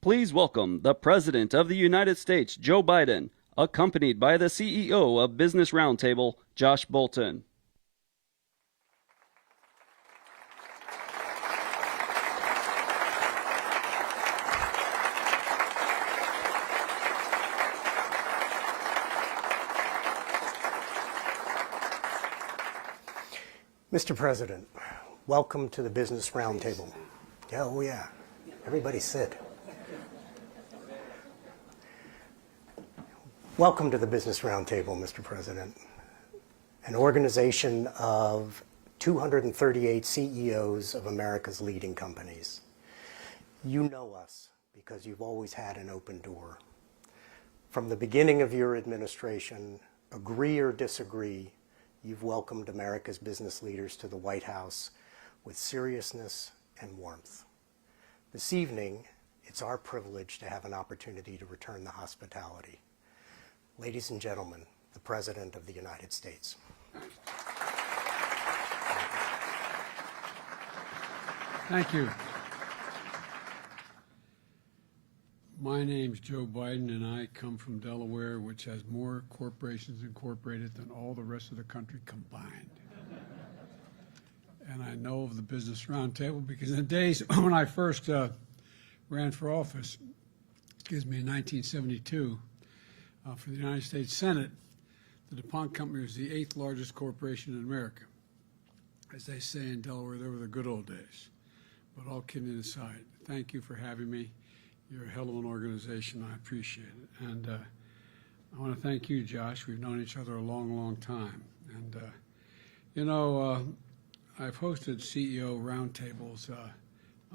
Please welcome the President of the United States, Joe Biden, accompanied by the CEO of Business Roundtable, Josh Bolten. Mr. President, welcome to the Business Roundtable. Oh yeah, everybody sit. Welcome to the Business Roundtable, Mr. President, an organization of 238 CEOs of America's leading companies. You know us because you've always had an open door. From the beginning of your administration, agree or disagree, you've welcomed America's business leaders to the White House with seriousness and warmth. This evening, it's our privilege to have an opportunity to return the hospitality. Ladies and gentlemen, the President of the United States. Thank you. My name's Joe Biden, and I come from Delaware, which has more corporations incorporated than all the rest of the country combined. And I know of the Business Roundtable because in the days when I first ran for office, in 1972, for the United States Senate, the DuPont Company was the 8th largest corporation in America. As they say in Delaware, they were the good old days. But all kidding aside, thank you for having me. You're a hell of an organization. I appreciate it. And I want to thank you, Josh. We've known each other a long, long time. And, I've hosted CEO roundtables,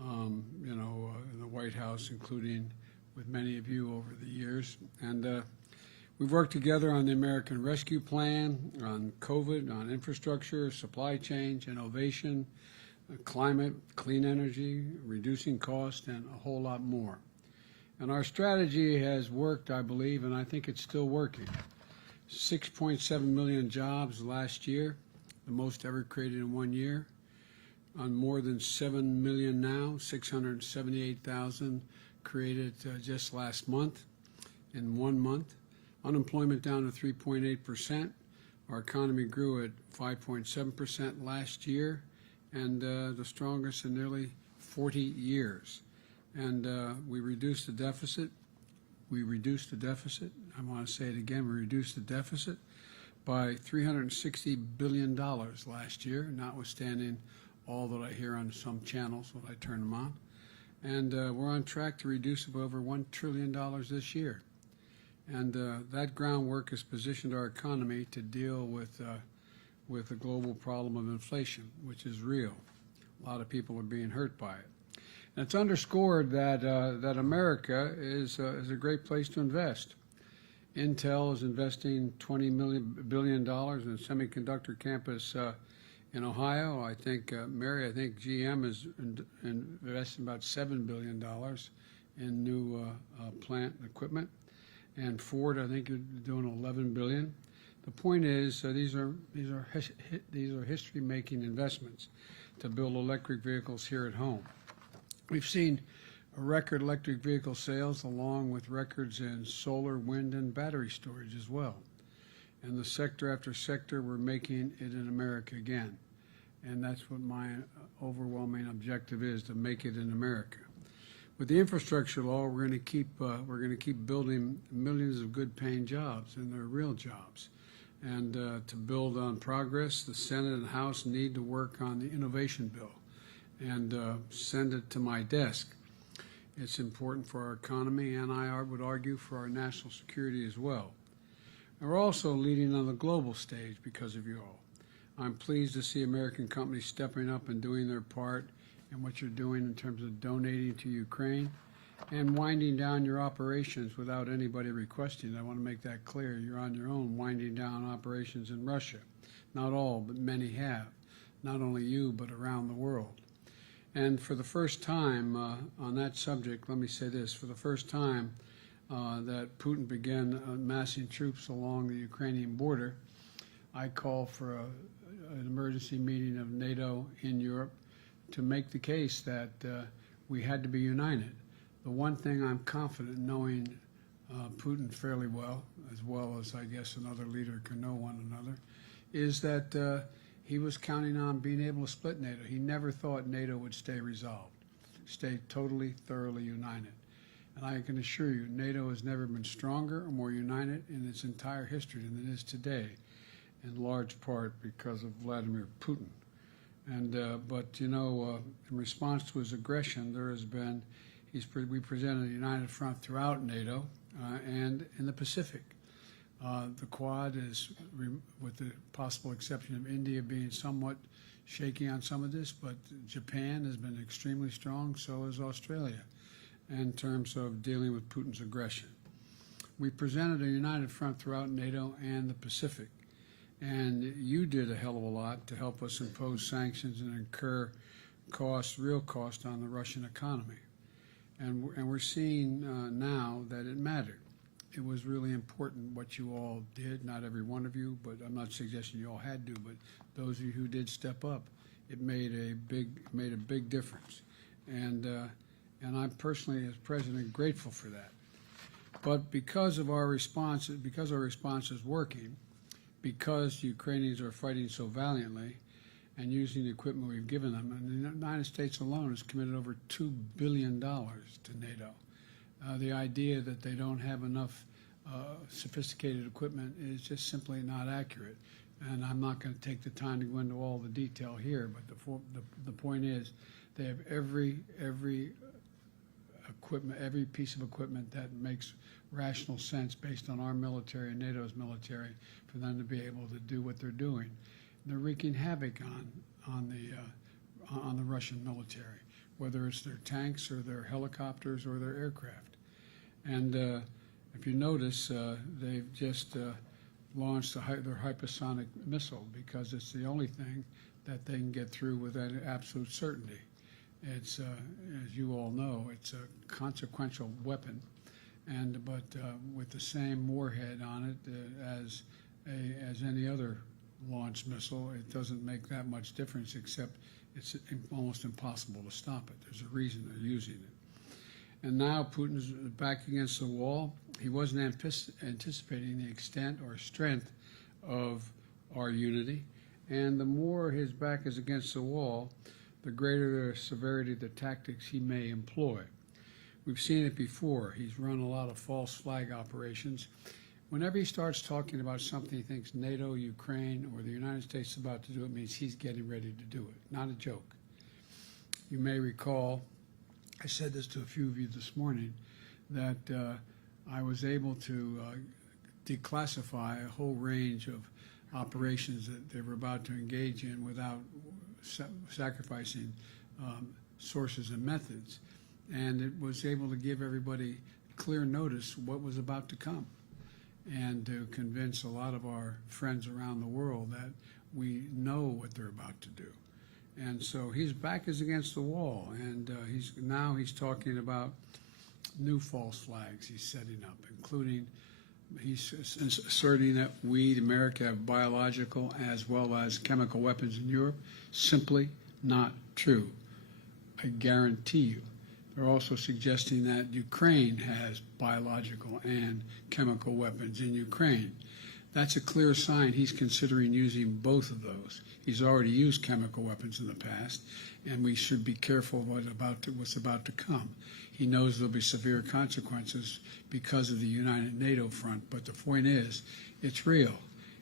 in the White House, including with many of you over the years. And we've worked together on the American Rescue Plan, on COVID, on infrastructure, supply chain, innovation, climate, clean energy, reducing cost, and a whole lot more. And our strategy has worked, I believe, and I think it's still working. 6.7 million jobs last year, the most ever created in 1 year. On more than 7 million now, 678,000 created just last month, in 1 month. Unemployment down to 3.8%. Our economy grew at 5.7% last year, and the strongest in nearly 40 years. And we reduced the deficit. I want to say it again. We reduced the deficit by $360 billion last year, notwithstanding all that I hear on some channels when I turn them on. And we're on track to reduce it by over $1 trillion this year. And that groundwork has positioned our economy to deal with the global problem of inflation, which is real. A lot of people are being hurt by it. And it's underscored that America is a great place to invest. Intel is investing $20 billion in a semiconductor campus in Ohio. I think, Mary, GM is investing about $7 billion in new plant equipment. And Ford, I think, is doing $11 billion. The point is, these are history-making investments to build electric vehicles here at home. We've seen record electric vehicle sales along with records in solar, wind, and battery storage as well. And the sector after sector, we're making it in America again. And that's what my overwhelming objective is, to make it in America. With the infrastructure law, we're going to keep building millions of good-paying jobs, and they're real jobs. And to build on progress, the Senate and House need to work on the innovation bill and send it to my desk. It's important for our economy, and I would argue for our national security as well. And we're also leading on the global stage because of you all. I'm pleased to see American companies stepping up and doing their part in what you're doing in terms of donating to Ukraine and winding down your operations without anybody requesting. I want to make that clear. You're on your own winding down operations in Russia. Not all, but many have. Not only you, but around the world. And for the first time on that subject, let me say this. For the first time that Putin began massing troops along the Ukrainian border, I called for an emergency meeting of NATO in Europe to make the case that we had to be united, The one thing I'm confident, knowing Putin fairly well as I guess another leader can know one another, is that he was counting on being able to split NATO. He never thought NATO would stay resolved, stay totally, thoroughly united. And I can assure you, NATO has never been stronger or more united in its entire history than it is today, in large part because of Vladimir Putin. And but you know, in response to his aggression, there has been we presented a united front throughout NATO and in the Pacific. The Quad is, with the possible exception of India being somewhat shaky on some of this, but Japan has been extremely strong, so has Australia, in terms of dealing with Putin's aggression. We presented a united front throughout NATO and the Pacific, and you did a hell of a lot to help us impose sanctions and incur cost, real cost, on the Russian economy. And we're seeing now that it mattered. It was really important what you all did, not every one of you, but I'm not suggesting you all had to, but those of you who did step up, it made a big difference. And I'm personally, as president, grateful for that. But because our response is working, because the Ukrainians are fighting so valiantly and using the equipment we've given them, and the United States alone has committed over $2 billion to NATO. The idea that they don't have enough sophisticated equipment is just simply not accurate. And I'm not going to take the time to go into all the detail here, but the point is they have every equipment, every piece of equipment that makes rational sense based on our military and NATO's military for them to be able to do what they're doing. They're wreaking havoc on the Russian military, whether it's their tanks or their helicopters or their aircraft. And if you notice, they've just launched their hypersonic missile because it's the only thing that they can get through with absolute certainty. It's, as you all know, it's a consequential weapon, but with the same warhead on it as any other launch missile, it doesn't make that much difference, except it's almost impossible to stop it. There's a reason they're using it. And now Putin's back against the wall. He wasn't anticipating the extent or strength of our unity. And the more his back is against the wall, the greater the severity of the tactics he may employ. We've seen it before. He's run a lot of false flag operations. Whenever he starts talking about something he thinks NATO, Ukraine, or the United States is about to do, it means he's getting ready to do it. Not a joke. You may recall, I said this to a few of you this morning, that I was able to declassify a whole range of operations that they were about to engage in without sacrificing sources and methods. And it was able to give everybody clear notice what was about to come, and to convince a lot of our friends around the world that we know what they're about to do. And so his back is against the wall, and he's talking about new false flags he's setting up, including he's asserting that we, America, have biological as well as chemical weapons in Europe. Simply not true. I guarantee you. They're also suggesting that Ukraine has biological and chemical weapons in Ukraine. That's a clear sign he's considering using both of those. He's already used chemical weapons in the past, and we should be careful what's about to come. He knows there'll be severe consequences because of the united NATO front, but the point is, it's real.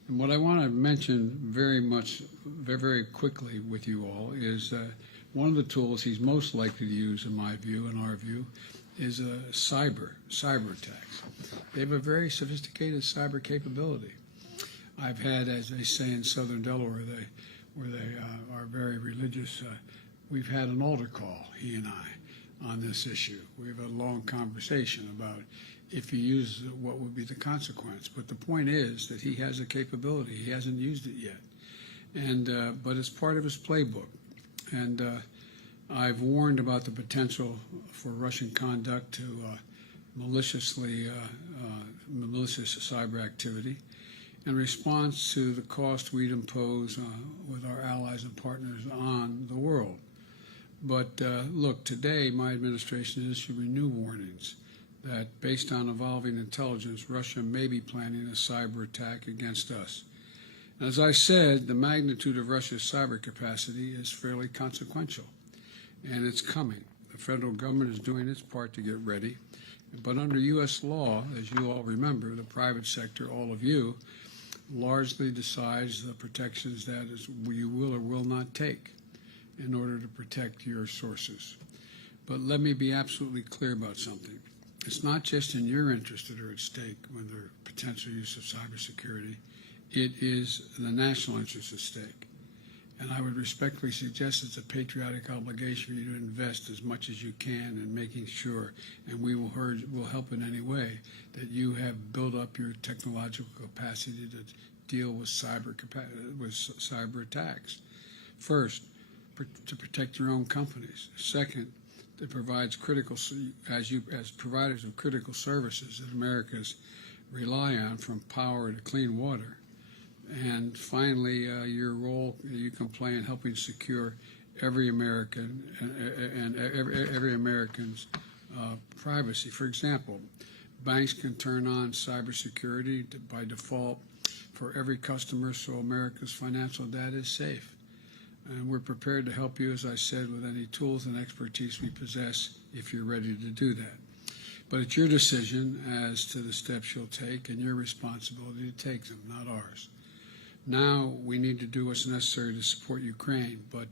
And what I want to mention very quickly with you all is one of the tools he's most likely to use, in my view, in our view, is cyber attacks. They have a very sophisticated cyber capability. I've had, as they say in southern Delaware, where they are very religious, we've had an altar call, he and I, on this issue. We've had a long conversation about if he uses it, what would be the consequence. But the point is that he has a capability. He hasn't used it yet, but it's part of his playbook. And I've warned about the potential for Russian conduct to malicious cyber activity in response to the cost we'd impose with our allies and partners on the world. But look, today my administration is issuing new warnings that based on evolving intelligence, Russia may be planning a cyber attack against us. And as I said, the magnitude of Russia's cyber capacity is fairly consequential, and it's coming. The federal government is doing its part to get ready. But under U.S. law, as you all remember, the private sector, all of you, largely decides the protections that you will or will not take in order to protect your sources. But let me be absolutely clear about something. It's not just in your interest that are at stake when there are potential use of cybersecurity. It is the national interest at stake. And I would respectfully suggest it's a patriotic obligation for you to invest as much as you can in making sure, and we will help in any way, that you have built up your technological capacity to deal with cyber attacks. First, to protect your own companies. Second, that provides critical, as providers of critical services that Americans rely on, from power to clean water. And finally, your role you can play in helping secure every American and every American's privacy. For example, banks can turn on cybersecurity by default for every customer, so America's financial data is safe. And we're prepared to help you, as I said, with any tools and expertise we possess if you're ready to do that. But it's your decision as to the steps you'll take and your responsibility to take them, not ours. Now we need to do what's necessary to support Ukraine, but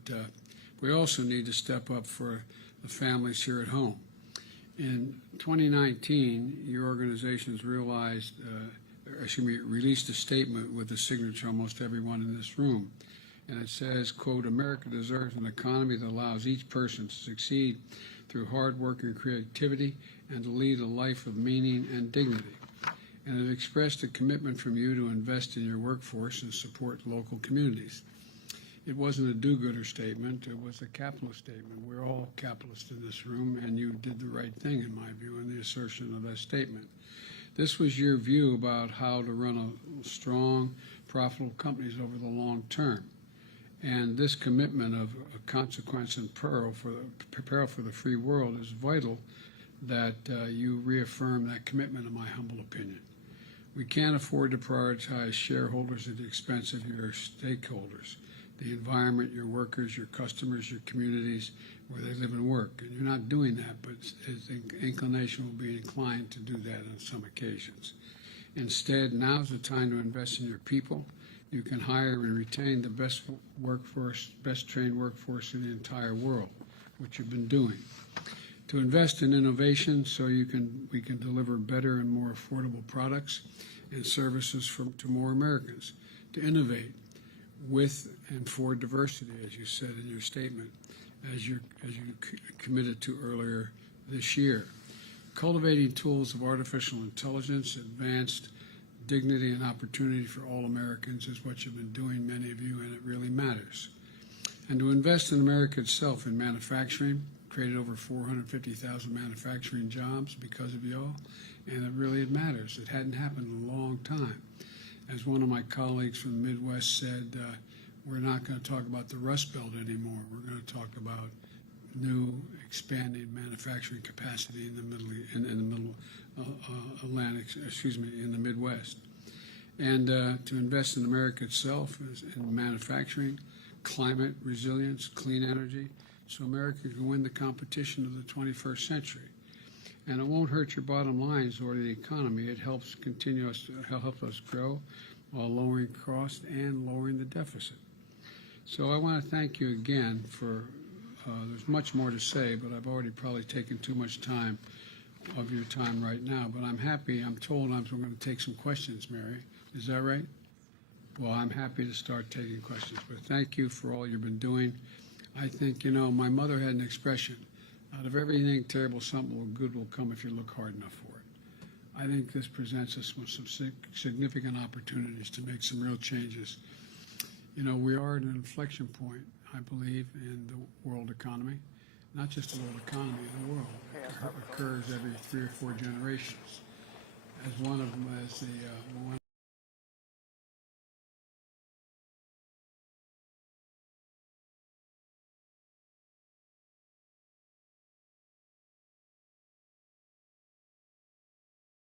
we also need to step up for the families here at home. In 2019, your organizations released a statement with the signature of almost everyone in this room. And it says, quote, "America deserves an economy that allows each person to succeed through hard work and creativity and to lead a life of meaning and dignity." And it expressed a commitment from you to invest in your workforce and support local communities. It wasn't a do-gooder statement, it was a capitalist statement. We're all capitalists in this room, and you did the right thing, in my view, in the assertion of that statement. This was your view about how to run a strong, profitable companies over the long term. And this commitment of consequence and peril for the free world is vital that you reaffirm that commitment, in my humble opinion. We can't afford to prioritize shareholders at the expense of your stakeholders, the environment, your workers, your customers, your communities, where they live and work. And you're not doing that, but its inclination will be inclined to do that on some occasions. Instead, now's the time to invest in your people. You can hire and retain the best trained workforce in the entire world, which you've been doing. To invest in innovation so we can deliver better and more affordable products and services to more Americans. To innovate with and for diversity, as you said in your statement, as you committed to earlier this year. Cultivating tools of artificial intelligence, advanced dignity and opportunity for all Americans is what you've been doing, many of you, and it really matters. And to invest in America itself in manufacturing, created over 450,000 manufacturing jobs because of y'all, and it matters. It hadn't happened in a long time. As one of my colleagues from the Midwest said, we're not going to talk about the Rust Belt anymore. We're going to talk about new, expanding manufacturing capacity in the in the Midwest. And to invest in America itself in manufacturing, climate resilience, clean energy, so America can win the competition of the 21st century. And it won't hurt your bottom lines or the economy. It helps help us grow while lowering costs and lowering the deficit. So I want to thank you again for, there's much more to say, but I've already probably taken too much time of your time right now. But I'm happy, I'm told I'm going to take some questions, Mary. Is that right? Well, I'm happy to start taking questions. But thank you for all you've been doing. I think, my mother had an expression, out of everything terrible, something good will come if you look hard enough for it. I think this presents us with some significant opportunities to make some real changes. We are at an inflection point, I believe, in the world economy. Not just the world economy, the world. It occurs every 3 or 4 generations. As one of them, as one